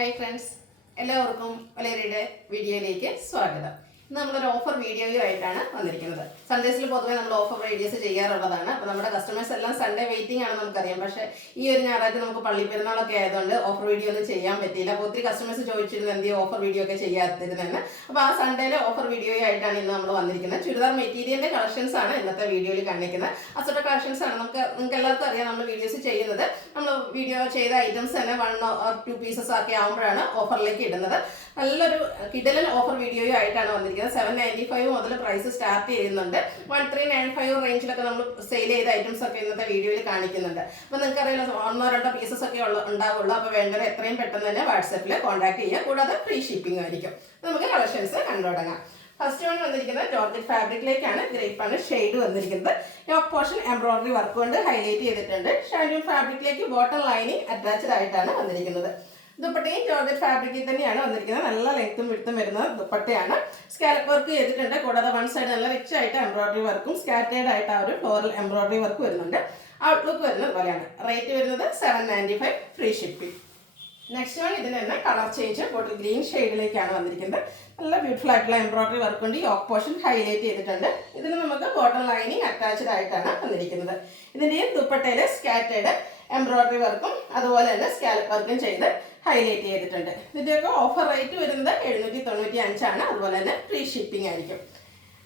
Hi friends, എല്ലാവർക്കും വലേറിയുടെ വീഡിയോയിലേക്ക് സ്വാഗതം. ഇന്ന് നമ്മളൊരു ഓഫർ വീഡിയോയുമായിട്ടാണ് വന്നിരിക്കുന്നത്. സൺഡേസിൽ പൊതുവെ നമ്മൾ ഓഫർ വീഡിയോസ് ചെയ്യാറുള്ളതാണ്. അപ്പോൾ നമ്മുടെ കസ്റ്റമേഴ്സ് എല്ലാം സൺഡേ വെയിറ്റിംഗ് ആണ് നമുക്കറിയാം. പക്ഷേ ഈ ഒരു ഞായറാഴ്ച നമുക്ക് പള്ളി പെരുന്നാളൊക്കെ ആയതുകൊണ്ട് ഓഫർ വീഡിയോ ഒന്നും ചെയ്യാൻ പറ്റിയില്ല. അപ്പോൾ ഒത്തിരി കസ്റ്റമേഴ്സ് ചോദിച്ചിരുന്നു എന്തെങ്കിലും ഓഫർ വീഡിയോ ഒക്കെ ചെയ്യാത്തിരുന്നെന്ന്. അപ്പോൾ ആ സൺഡേയിലെ ഓഫർ വീഡിയോയായിട്ടാണ് ഇന്ന് നമ്മൾ വന്നിരിക്കുന്നത്. ചുരിദാർ മെറ്റീരിയലിന്റെ കളക്ഷൻസ് ആണ് ഇന്നത്തെ വീഡിയോയിൽ കാണിക്കുന്നത്. അസോർട്ട് കളക്ഷൻസ് ആണ്. നിങ്ങൾക്ക് എല്ലാവർക്കും അറിയാം നമ്മൾ വീഡിയോസ് ചെയ്യുന്നത്. നമ്മൾ വീഡിയോ ചെയ്ത ഐറ്റംസ് തന്നെ 1 or 2 പീസസ് ആക്കി ആകുമ്പോഴാണ് ഓഫറിലേക്ക് ഇടുന്നത്. നല്ലൊരു കിടലൻ ഓഫർ വീഡിയോ ആയിട്ടാണ് വന്നിരിക്കുന്നത്. 795 മുതൽ പ്രൈസ് സ്റ്റാർട്ട് ചെയ്യുന്നുണ്ട്. 1395 റേഞ്ചിലൊക്കെ നമ്മൾ സെയിൽ ചെയ്ത ഐറ്റംസ് ഒക്കെ ഇന്നത്തെ വീഡിയോയിൽ കാണിക്കുന്നുണ്ട്. അപ്പോൾ നിങ്ങൾക്ക് അറിയാലോ 1 or 2 പീസസ് ഒക്കെ ഉണ്ടാവുള്ളൂ. അപ്പോൾ വേണ്ടത് എത്രയും പെട്ടെന്ന് തന്നെ വാട്സാപ്പിൽ കോൺടാക്ട് ചെയ്യുക. കൂടാതെ ഫ്രീ ഷിപ്പിംഗ് ആയിരിക്കും. നമുക്ക് കളക്ഷൻസ് കണ്ടു തുടങ്ങാം. ഫസ്റ്റ് വൺ വന്നിരിക്കുന്നത് ജോർജറ്റ് ഫാബ്രിക്കിലേക്കാണ്. ഗ്രേപ്പാണ് ഷെയ്ഡ് വന്നിരിക്കുന്നത്. യോക്ക് പോർഷൻ എംബ്രോയിഡറി വർക്ക് കൊണ്ട് ഹൈലൈറ്റ് ചെയ്തിട്ടുണ്ട്. ഷാൻഡൂൺ ഫാബ്രിക്കിലേക്ക് ബോട്ടം ലൈനിങ് അറ്റാച്ച്ഡ് ആയിട്ടാണ് വന്നിരിക്കുന്നത്. ദുപ്പട്ടയും ജോർജറ്റ് ഫാബ്രിക്കിൽ തന്നെയാണ് വന്നിരിക്കുന്നത്. നല്ല ലെങ്ത്തും വിടുത്തും വരുന്ന ദുപ്പട്ടയാണ്. സ്കാലപ്പ് വർക്ക് ചെയ്തിട്ടുണ്ട്. കൂടാതെ വൺ സൈഡ് നല്ല റിച്ച് ആയിട്ട് എംബ്രോയിഡറി വർക്കും സ്കാറ്റേഡ് ആയിട്ട് ആ ഒരു ഫ്ലോറൽ എംബ്രോയിഡറി വർക്ക് വരുന്നുണ്ട്. ഔട്ട്ലുക്ക് വരുന്നത് പോലെയാണ്. റേറ്റ് വരുന്നത് 795 ഫ്രീ ഷിപ്പിംഗ്. നെക്സ്റ്റ് വൺ ഇതിന് തന്നെ കളർ ചേഞ്ച് ബോട്ടിൽ ഗ്രീൻ ഷെയ്ഡിലേക്കാണ് വന്നിരിക്കുന്നത്. നല്ല ബ്യൂട്ടിഫുൾ ആയിട്ടുള്ള എംബ്രോയിഡറി വർക്ക് കൊണ്ട് യോക്ക് പോർഷൻ ഹൈലൈറ്റ് ചെയ്തിട്ടുണ്ട്. ഇതിന് നമുക്ക് ബോട്ടം ലൈനിങ് അറ്റാച്ച്ഡ് ആയിട്ടാണ് വന്നിരിക്കുന്നത്. ഇതിൻ്റെയും ദുപ്പട്ടയിൽ സ്കാറ്റേഡ് എംബ്രോയിഡറി വർക്കും അതുപോലെ തന്നെ സ്കാലപ്പ് വർക്കും ചെയ്ത് ഹൈലൈറ്റ് ചെയ്തിട്ടുണ്ട്. ഇതിൻ്റെയൊക്കെ ഓഫർ റേറ്റ് വരുന്നത് 795 ആണ്. അതുപോലെ തന്നെ ഫ്രീ ഷിപ്പിംഗ് ആയിരിക്കും.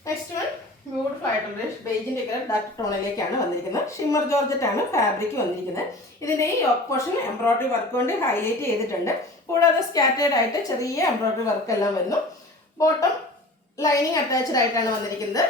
നെക്സ്റ്റ് വൺ ബ്യൂട്ടിഫുൾ ആയിട്ടുള്ള ബേജിൻ്റെ ഒക്കെ ഡാർക്ക് ടോണിലേക്കാണ് വന്നിരിക്കുന്നത്. ഷിമ്മർ ജോർജറ്റ് ആണ് ഫാബ്രിക് വന്നിരിക്കുന്നത്. ഇതിൻ്റെ ഈ യോക്ക് പോർഷൻ എംബ്രോയിഡറി വർക്ക് കൊണ്ട് ഹൈലൈറ്റ് ചെയ്തിട്ടുണ്ട്. കൂടാതെ സ്കാറ്റേഡ് ആയിട്ട് ചെറിയ എംബ്രോയിഡറി വർക്ക് എല്ലാം വരുന്നു. ബോട്ടം ലൈനിങ് അറ്റാച്ച്ഡ് ആയിട്ടാണ് വന്നിരിക്കുന്നത്.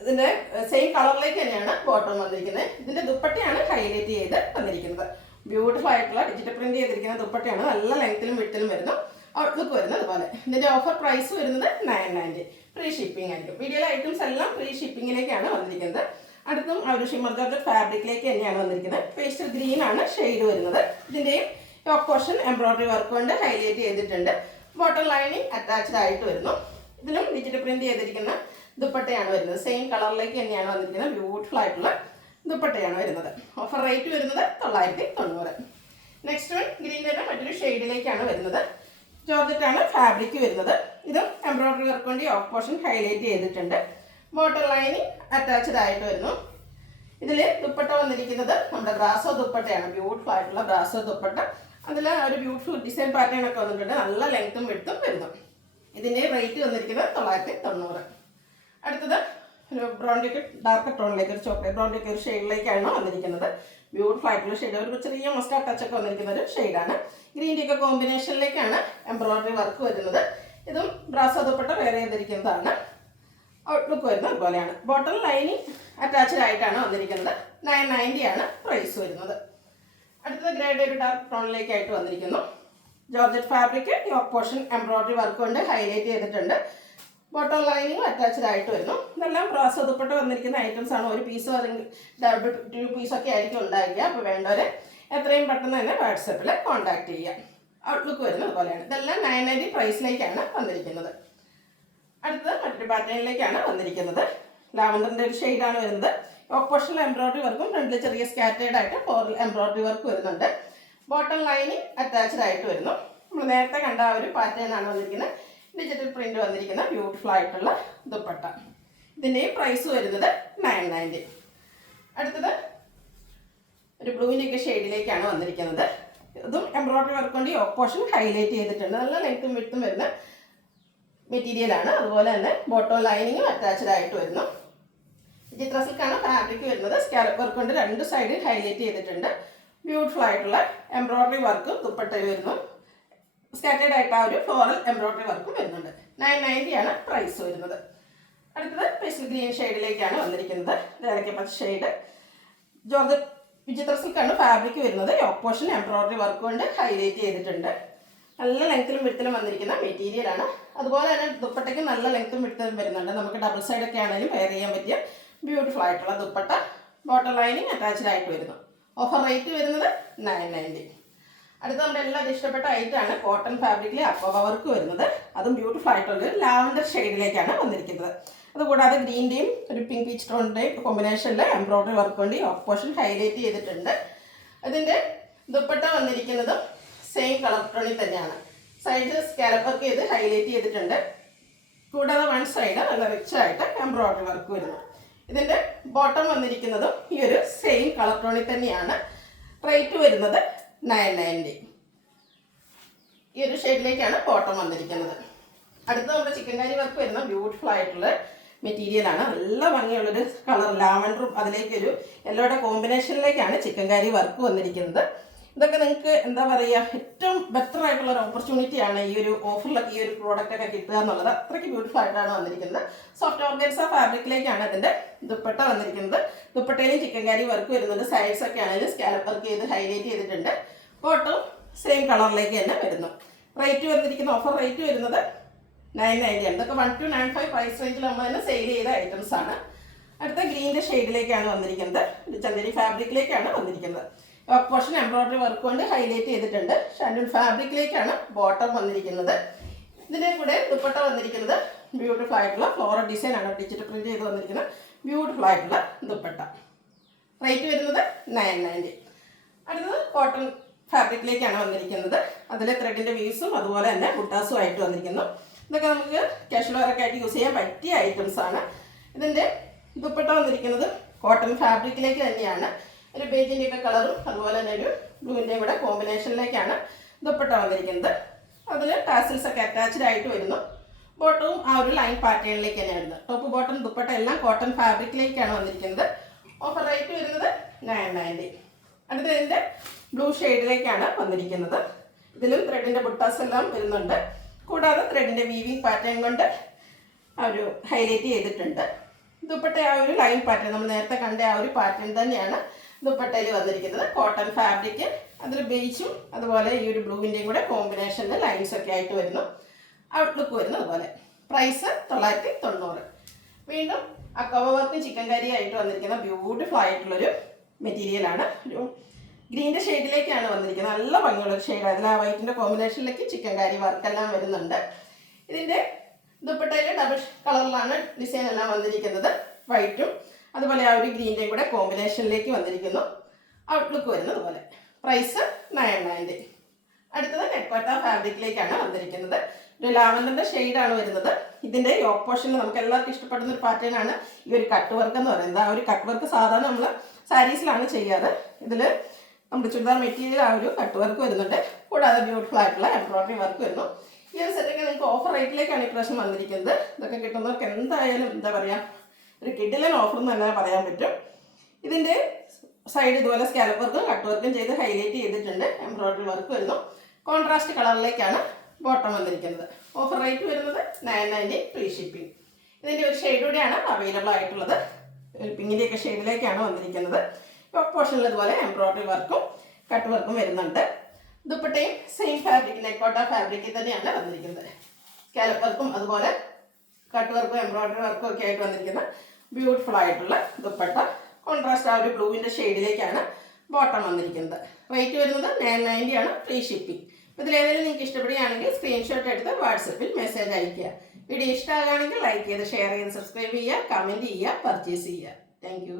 ഇതിൻ്റെ സെയിം കളറിലേക്ക് തന്നെയാണ് ബോട്ടം വന്നിരിക്കുന്നത്. ഇതിൻ്റെ ദുപ്പട്ടയാണ് ഹൈലൈറ്റ് ചെയ്ത് വന്നിരിക്കുന്നത്. ബ്യൂട്ടിഫുൾ ആയിട്ടുള്ള ഡിജിറ്റൽ പ്രിന്റ് ചെയ്തിരിക്കുന്ന ദുപ്പട്ടയാണ്. നല്ല ലെങ്ത്തിലും വിട്ടിലും വരുന്നു. ഔട്ട്ലുക്ക് വരുന്നത് അതുപോലെ. ഇതിൻ്റെ ഓഫർ പ്രൈസ് വരുന്നത് 990 ഫ്രീ ഷിപ്പിംഗ് ആയിരിക്കും. വീഡിയോയിലെ ഐറ്റംസ് എല്ലാം ഫ്രീ ഷിപ്പിങ്ങിലേക്കാണ് വന്നിരിക്കുന്നത്. അടുത്തും ആ ഒരു ഷിമ്മർ ജോർജറ്റ് ഫാബ്രിക്കിലേക്ക് തന്നെയാണ് വന്നിരിക്കുന്നത്. പേസ്റ്റൽ ഗ്രീൻ ആണ് ഷെയ്ഡ് വരുന്നത്. ഇതിൻ്റെയും യോക്ക് പോർഷൻ എംബ്രോയിഡറി വർക്ക് കൊണ്ട് ഹൈലൈറ്റ് ചെയ്തിട്ടുണ്ട്. ബോട്ടം ലൈനിങ് അറ്റാച്ച്ഡ് ആയിട്ട് വരുന്നു. ഇതിലും ഡിജിറ്റൽ പ്രിന്റ് ചെയ്തിരിക്കുന്ന ദുപ്പട്ടയാണ് വരുന്നത്. സെയിം കളറിലേക്ക് തന്നെയാണ് വന്നിരിക്കുന്നത്. ബ്യൂട്ടിഫുൾ ആയിട്ടുള്ള ദുപ്പട്ടയാണ് വരുന്നത്. ഓഫർ റേറ്റ് വരുന്നത് 990. നെക്സ്റ്റ് വൺ ഗ്രീൻ്റെ മറ്റൊരു ഷെയ്ഡിലേക്കാണ് വരുന്നത്. ജോർജറ്റ് ആണ് ഫാബ്രിക് വരുന്നത്. ഇതും എംബ്രോയിഡറി വർക്ക് കൊണ്ട് യോക്ക് പോർഷൻ ഹൈലൈറ്റ് ചെയ്തിട്ടുണ്ട്. ബോട്ടം ലൈനിങ് അറ്റാച്ച്ഡ് ആയിട്ട് വരുന്നു. ഇതിൽ ദുപ്പട്ട വന്നിരിക്കുന്നത് നമ്മുടെ ബ്രാസോ ദുപ്പട്ടയാണ്. ബ്യൂട്ടിഫുൾ ആയിട്ടുള്ള ബ്രാസോ ദുപ്പട്ട. അതിൽ ഒരു ബ്യൂട്ടിഫുൾ ഡിസൈൻ പാറ്റേൺ ഒക്കെ വന്നിട്ടുണ്ട്. നല്ല ലെങ്ത്തും വിടുത്തും വരുന്നു. ഇതിൻ്റെ റേറ്റ് വന്നിരിക്കുന്നത് 990. അടുത്തത് ഒരു ബ്രൗണിലേക്ക് ഡാർക്ക് ടോണിലേക്ക് ഒരു ചോക്ലേറ്റ് ബ്രൗണിലേക്ക് ഒരു ഷെയ്ഡിലേക്കാണ് വന്നിരിക്കുന്നത്. ബ്യൂട്ടിഫുൾ ആയിട്ടുള്ള ഷെയ്ഡ്. ഒരു ചെറിയ മസ്റ്റാർഡ് ടച്ചൊക്കെ വന്നിരിക്കുന്ന ഒരു ഷെയ്ഡാണ്. ഗ്രീൻ്റെ ഒക്കെ കോമ്പിനേഷനിലേക്കാണ് എംബ്രോയിഡറി വർക്ക് വരുന്നത്. ഇതും ബ്രാസോ ദുപ്പട്ട വേറെ ചെയ്തിരിക്കുന്നതാണ്. ഔട്ട്ലുക്ക് വരുന്നത് അതുപോലെയാണ്. ബോട്ടം ലൈനിങ് അറ്റാച്ച്ഡ് ആയിട്ടാണ് വന്നിരിക്കുന്നത്. 990 ആണ് പ്രൈസ് വരുന്നത്. അടുത്തത് ഗ്രേഡ് ഒരു ഡാർക്ക് ടോണിലേക്കായിട്ട് വന്നിരിക്കുന്നു. Georgette fabric yoke portion embroidery work കൊണ്ട് ഹൈലൈറ്റ് ചെയ്തിട്ടുണ്ട്. ബോട്ടം ലൈനിങ് അറ്റാച്ച്ഡ് ആയിട്ട് വരുന്നു. ഇതെല്ലാം ബ്രാസോ ദുപ്പട്ട വന്നിരിക്കുന്ന ഐറ്റംസ് ആണ്. ഒരു പീസോ അല്ലെങ്കിൽ 2 പീസൊക്കെ ആയിരിക്കും ഉണ്ടായിരിക്കുക. അപ്പോൾ വേണ്ടവരെ എത്രയും പെട്ടെന്ന് തന്നെ വാട്സാപ്പിൽ കോൺടാക്ട് ചെയ്യുക. ഔട്ട്ലുക്ക് വരുന്നത് അതുപോലെയാണ്. ഇതെല്ലാം 990 പ്രൈസിലേക്കാണ് വന്നിരിക്കുന്നത്. അടുത്തത് മറ്റൊരു പാറ്റേണിലേക്കാണ് വന്നിരിക്കുന്നത്. ലാവൻഡറിൻ്റെ ഒരു ഷെയ്ഡാണ് വരുന്നത്. യോക്ക് പോർഷനിൽ എംബ്രോയിഡറി വർക്കും ഫ്രണ്ടിൽ ചെറിയ സ്കാറ്റേഡ് ആയിട്ട് ഫ്ലോറൽ എംബ്രോയിഡറി വർക്ക് വരുന്നുണ്ട്. ബോട്ടം ലൈനിങ് അറ്റാച്ച്ഡ് ആയിട്ട് വരുന്നു. നമ്മൾ നേരത്തെ കണ്ട ആ ഒരു പാറ്റേൺ ആണ് വന്നിരിക്കുന്നത്. ഡിജിറ്റൽ പ്രിന്റ് വന്നിരിക്കുന്ന ബ്യൂട്ടിഫുൾ ആയിട്ടുള്ള ദുപ്പട്ട. ഇതിൻ്റെ പ്രൈസ് വരുന്നത് 990. അടുത്തത് ഒരു ബ്ലൂവിൻ്റെ ഒക്കെ ഷെയ്ഡിലേക്കാണ് വന്നിരിക്കുന്നത്. ഇതും എംബ്രോയിഡറി വർക്ക് കൊണ്ട് യോക്ക് പോർഷൻ ഹൈലൈറ്റ് ചെയ്തിട്ടുണ്ട്. നല്ല ലെങ്ത്തും വിട്ടും വരുന്ന മെറ്റീരിയലാണ്. അതുപോലെ തന്നെ ബോട്ടം ലൈനിങ്ങും അറ്റാച്ച്ഡ് ആയിട്ട് വരുന്നു. ചിത്ര സിൽക്കാണ് ഫാബ്രിക് വരുന്നത്. സ്കാലപ്പ് വർക്ക് കൊണ്ട് 2 സൈഡിൽ ഹൈലൈറ്റ് ചെയ്തിട്ടുണ്ട്. ബ്യൂട്ടിഫുൾ ആയിട്ടുള്ള എംബ്രോയിഡറി വർക്കും ദുപ്പട്ടയിൽ വരുന്നു. സ്കാറ്റേഡ് ആയിട്ട് ആ ഒരു ഫ്ലോറൽ എംബ്രോയിഡറി വർക്കും വരുന്നുണ്ട്. 990 ആണ് പ്രൈസ് വരുന്നത്. അടുത്തത് പേസ്റ്റൽ ഗ്രീൻ ഷെയ്ഡിലേക്കാണ് വന്നിരിക്കുന്നത്. പച്ച ഷെയ്ഡ്. ജോർജറ്റ് വിചിത്ര സിൽക്കാണ് ഫാബ്രിക് വരുന്നത്. യോക്ക് പോർഷൻ എംബ്രോയിഡറി വർക്ക് കൊണ്ട് ഹൈലൈറ്റ് ചെയ്തിട്ടുണ്ട്. നല്ല ലെങ്ത്തിലും വിടുത്തിലും വന്നിരിക്കുന്ന മെറ്റീരിയലാണ്. അതുപോലെ തന്നെ ദുപ്പട്ടയ്ക്ക് നല്ല ലെങ്ത്തും വിടുത്തിലും വരുന്നുണ്ട്. നമുക്ക് ഡബിൾ സൈഡൊക്കെ ആണെങ്കിലും വെയർ ചെയ്യാൻ പറ്റിയ ബ്യൂട്ടിഫുൾ ആയിട്ടുള്ള ദുപ്പട്ട. ബോട്ടം ലൈനിങ് അറ്റാച്ച്ഡ് ആയിട്ട് വരുന്നു. ഓഫർ റേറ്റ് വരുന്നത് 990. അടുത്ത നമ്മുടെ എല്ലാവരും ഇഷ്ടപ്പെട്ട ഐറ്റമാണ് കോട്ടൺ ഫാബ്രിക്കിൽ അക്കോബ വർക്ക് വരുന്നത്. അതും ബ്യൂട്ടിഫുൾ ആയിട്ടുള്ള ലാവൻഡർ ഷെയ്ഡിലേക്കാണ് വന്നിരിക്കുന്നത്. അതുകൂടാതെ ഗ്രീൻ്റെയും ഒരു പിങ്ക് പീച്ച് ടോണിൻ്റെയും കോമ്പിനേഷനിൽ എംബ്രോയിഡറി വർക്ക് കൊണ്ട് യോക്ക് പോർഷൻ ഹൈലൈറ്റ് ചെയ്തിട്ടുണ്ട്. അതിൻ്റെ ദുപ്പട്ട വന്നിരിക്കുന്നതും സെയിം കളർ ടോണിൽ തന്നെയാണ്. സൈഡ് സ്കാലപ്പ് വർക്ക് ചെയ്ത് ഹൈലൈറ്റ് ചെയ്തിട്ടുണ്ട്. കൂടാതെ വൺ സൈഡ് നല്ല റിച്ച് ആയിട്ട് എംബ്രോയിഡറി വർക്ക് വരുന്നു. ഇതിൻ്റെ ബോട്ടം വന്നിരിക്കുന്നതും ഈ ഒരു സെയിം കളർ ടോണിൽ തന്നെയാണ്. റേറ്റ് വരുന്നത് 990. ഈ ഒരു ഷെയ്ഡിലേക്കാണ് ബോട്ടം വന്നിരിക്കുന്നത്. അടുത്ത നമ്മുടെ ചിക്കൻ കറി വർക്ക് വരുന്ന ബ്യൂട്ടിഫുൾ ആയിട്ടുള്ള മെറ്റീരിയലാണ്. നല്ല ഭംഗിയുള്ളൊരു കളർ ലാവൻഡറും അതിലേക്കൊരു യെല്ലോയുടെ കോമ്പിനേഷനിലേക്കാണ് ചിക്കൻ കറി വർക്ക് വന്നിരിക്കുന്നത്. ഇതൊക്കെ നിങ്ങൾക്ക് എന്താ പറയുക, ഏറ്റവും ബെറ്റർ ആയിട്ടുള്ള ഒരു ഓപ്പർച്യൂണിറ്റിയാണ് ഈ ഒരു ഓഫറിലൊക്കെ ഈ ഒരു പ്രോഡക്റ്റ് ഒക്കെ കിട്ടുക എന്നുള്ളത്. അത്രയ്ക്ക് ബ്യൂട്ടിഫുൾ ആയിട്ടാണ് വന്നിരിക്കുന്നത്. സോഫ്റ്റ് ഓർഗൻസ ഫാബ്രിക്കിലേക്കാണ് ഇതിൻ്റെ ദുപ്പട്ട വന്നിരിക്കുന്നത്. ദുപ്പട്ടയിലും ചിക്കൻ കറി വർക്ക് വരുന്നുണ്ട്. സൈഡ്സ് ഒക്കെ ആണെങ്കിലും സ്കാലപ്പ് വർക്ക് ചെയ്ത് ഹൈലൈറ്റ് ചെയ്തിട്ടുണ്ട്. ബോട്ടും സെയിം കളറിലേക്ക് തന്നെ വരുന്നു. റേറ്റ് വന്നിരിക്കുന്ന ഓഫർ റേറ്റ് വരുന്നത് 990 ആണ്. ഇതൊക്കെ 1 to 95 പ്രൈസ് റേഞ്ചിൽ നമ്മൾ തന്നെ സെയിൽ ചെയ്ത ഐറ്റംസ് ആണ്. അടുത്ത ഗ്രീൻ്റെ ഷെയ്ഡിലേക്കാണ് വന്നിരിക്കുന്നത്. ചന്ദേരി ഫാബ്രിക്കിലേക്കാണ് വന്നിരിക്കുന്നത്. പോർഷൻ എംബ്രോയിഡറി വർക്ക് കൊണ്ട് ഹൈലൈറ്റ് ചെയ്തിട്ടുണ്ട്. ഷാൻഡൂൺ ഫാബ്രിക്കിലേക്കാണ് ബോട്ടം വന്നിരിക്കുന്നത്. ഇതിൻ്റെ കൂടെ ദുപ്പട്ട വന്നിരിക്കുന്നത് ബ്യൂട്ടിഫുൾ ആയിട്ടുള്ള ഫ്ലോറൽ ഡിസൈൻ ആണ് ഡിജിറ്റൽ പ്രിന്റ് ചെയ്ത് വന്നിരിക്കുന്നത്. ബ്യൂട്ടിഫുൾ ആയിട്ടുള്ള ദുപ്പട്ട. റേറ്റ് വരുന്നത് 990. അടുത്തത് കോട്ടൺ ഫാബ്രിക്കിലേക്കാണ് വന്നിരിക്കുന്നത്. അതിൽ ത്രെഡിൻ്റെ വീസും അതുപോലെ തന്നെ ബുട്ടാസും ആയിട്ട് വന്നിരിക്കുന്നു. ഇതൊക്കെ നമുക്ക് കാഷ്വൽ വെയറൊക്കെ ആയിട്ട് യൂസ് ചെയ്യാൻ പറ്റിയ ഐറ്റംസ് ആണ്. ഇതിൻ്റെ ദുപ്പട്ട വന്നിരിക്കുന്നത് കോട്ടൺ ഫാബ്രിക്കിലേക്ക് തന്നെയാണ്. ഒരു ബേജിൻ്റെ ഒക്കെ കളറും അതുപോലെ തന്നെ ഒരു ബ്ലൂവിൻ്റെയും കൂടെ കോമ്പിനേഷനിലേക്കാണ് ദുപ്പട്ട വന്നിരിക്കുന്നത്. അതിൽ ടാസിൽസ് ഒക്കെ അറ്റാച്ച്ഡ് ആയിട്ട് വരുന്നു. ബോട്ടവും ആ ഒരു ലൈൻ പാറ്റേണിലേക്ക് തന്നെയാണ് വരുന്നത്. ടോപ്പ് ബോട്ടം ദുപ്പട്ട എല്ലാം കോട്ടൺ ഫാബ്രിക്കിലേക്കാണ് വന്നിരിക്കുന്നത്. ഓഫർ റേറ്റ് വരുന്നത് 990. അടുത്ത ഇതിൻ്റെ ബ്ലൂ ഷെയ്ഡിലേക്കാണ് വന്നിരിക്കുന്നത്. ഇതിലും ത്രെഡിൻ്റെ ബുട്ടാസ് എല്ലാം വരുന്നുണ്ട്. കൂടാതെ ത്രെഡിൻ്റെ വീവിങ് പാറ്റേൺ കൊണ്ട് ആ ഒരു ഹൈലൈറ്റ് ചെയ്തിട്ടുണ്ട്. ദുപ്പട്ട ആ ഒരു ലൈൻ പാറ്റേൺ നമ്മൾ നേരത്തെ കണ്ട ആ ഒരു പാറ്റേൺ തന്നെയാണ് ദുപ്പട്ടയിൽ വന്നിരിക്കുന്നത്. കോട്ടൺ ഫാബ്രിക്, അതിൽ ബേജും അതുപോലെ ഈ ഒരു ബ്ലൂവിൻ്റെയും കൂടെ കോമ്പിനേഷനിൽ ലൈൻസ് ഒക്കെ ആയിട്ട് വരുന്നു. ഔട്ട്ലുക്ക് വരുന്നു അതുപോലെ. പ്രൈസ് 990. വീണ്ടും അക്കോവ വർക്കും ചിക്കൻ കറി ആയിട്ട് വന്നിരിക്കുന്ന ബ്യൂട്ടിഫുൾ ആയിട്ടുള്ളൊരു മെറ്റീരിയലാണ്. ഒരു ഗ്രീൻ്റെ ഷെയ്ഡിലേക്കാണ് വന്നിരിക്കുന്നത്. നല്ല ഭംഗിയുള്ളൊരു ഷെയ്ഡ്. അതിൽ ആ വൈറ്റിൻ്റെ കോമ്പിനേഷനിലേക്ക് ചിക്കൻ കറി വർക്കെല്ലാം വരുന്നുണ്ട്. ഇതിൻ്റെ ദുപ്പട്ടയിൽ ഡബിൾ കളറിലാണ് ഡിസൈൻ എല്ലാം വന്നിരിക്കുന്നത്. വൈറ്റും അതുപോലെ ആ ഒരു ഗ്രീൻ്റെയും കൂടെ കോമ്പിനേഷനിലേക്ക് വന്നിരിക്കുന്നു. ഔട്ട്ലുക്ക് വരുന്നത് അതുപോലെ. പ്രൈസ് 990. അടുത്തത് നെക്വാട്ട ഫാബ്രിക്കിലേക്കാണ് വന്നിരിക്കുന്നത്. ഒരു ലാവൻഡറിൻ്റെ ഷെയ്ഡാണ് വരുന്നത്. ഇതിൻ്റെ യോക്ക് പോർഷനിൽ നമുക്ക് എല്ലാവർക്കും ഇഷ്ടപ്പെടുന്ന ഒരു പാറ്റേൺ ആണ് ഈ ഒരു കട്ട് വർക്ക് എന്ന് പറയുന്നത്. ആ ഒരു കട്ട് വർക്ക് സാധാരണ നമ്മൾ സാരീസിലാണ് ചെയ്യാറ്. ഇതിൽ നമ്മുടെ ചുരിദാർ മെറ്റീരിയൽ ആ ഒരു കട്ട് വർക്ക് വരുന്നുണ്ട്. കൂടാതെ ബ്യൂട്ടിഫുൾ ആയിട്ടുള്ള എംബ്രോയിഡറി വർക്ക് വരുന്നു. ഈ ഒരു സെറ്റൊക്കെ നിങ്ങൾക്ക് ഓഫർ റേറ്റിലേക്കാണ് ഈ പ്രാവശ്യം വന്നിരിക്കുന്നത്. ഇതൊക്കെ കിട്ടുന്നവർക്ക് എന്തായാലും എന്താ പറയുക, ഒരു കിഡിലൻ ഓഫർ എന്ന് തന്നെ പറയാൻ പറ്റും. ഇതിൻ്റെ സൈഡ് ഇതുപോലെ സ്കാലപ്പ് വർക്കും കട്ട് വർക്കും ചെയ്ത് ഹൈലൈറ്റ് ചെയ്തിട്ടുണ്ട്. എംബ്രോയിഡറി വർക്ക് വരുന്നു. കോൺട്രാസ്റ്റ് കളറിലേക്കാണ് ബോട്ടം വന്നിരിക്കുന്നത്. ഓഫർ റേറ്റ് വരുന്നത് 990 ഫ്രീ ഷിപ്പിംഗ്. ഇതിൻ്റെ ഒരു ഷെയ്ഡ് കൂടെയാണ് അവൈലബിൾ ആയിട്ടുള്ളത്. ഒരു പിങ്കിൻ്റെയൊക്കെ ഷെയ്ഡിലേക്കാണ് വന്നിരിക്കുന്നത്. പോർഷനിൽ ഇതുപോലെ എംബ്രോയിഡറി വർക്കും കട്ട് വർക്കും വരുന്നുണ്ട്. ദുപ്പട്ടയും സെയിം ഫാബ്രിക് നെക്കോട്ട ഫാബ്രിക്കിൽ തന്നെയാണ് വന്നിരിക്കുന്നത്. സ്കാലപ്പ് വർക്കും അതുപോലെ കട്ട് വർക്കും എംബ്രോയിഡറി വർക്കും ഒക്കെ ആയിട്ട് വന്നിരിക്കുന്ന ബ്യൂട്ടിഫുൾ ആയിട്ടുള്ള ദുപ്പട്ട. കോൺട്രാസ്റ്റ് ആ ഒരു ബ്ലൂവിൻ്റെ ഷെയ്ഡിലേക്കാണ് ബോട്ടം വന്നിരിക്കുന്നത്. റേറ്റ് വരുന്നത് 990 ആണ് ഫ്രീ ഷിപ്പിംഗ്. ഇതിലേതെങ്കിലും നിങ്ങൾക്ക് ഇഷ്ടപ്പെടുകയാണെങ്കിൽ സ്ക്രീൻഷോട്ട് എടുത്ത് വാട്സപ്പിൽ മെസ്സേജ് അയയ്ക്കുക. വീഡിയോ ഇഷ്ടമാകുകയാണെങ്കിൽ ലൈക്ക് ചെയ്ത് ഷെയർ ചെയ്ത് സബ്സ്ക്രൈബ് ചെയ്യുക, കമൻറ്റ് ചെയ്യുക, പർച്ചേസ് ചെയ്യുക. താങ്ക്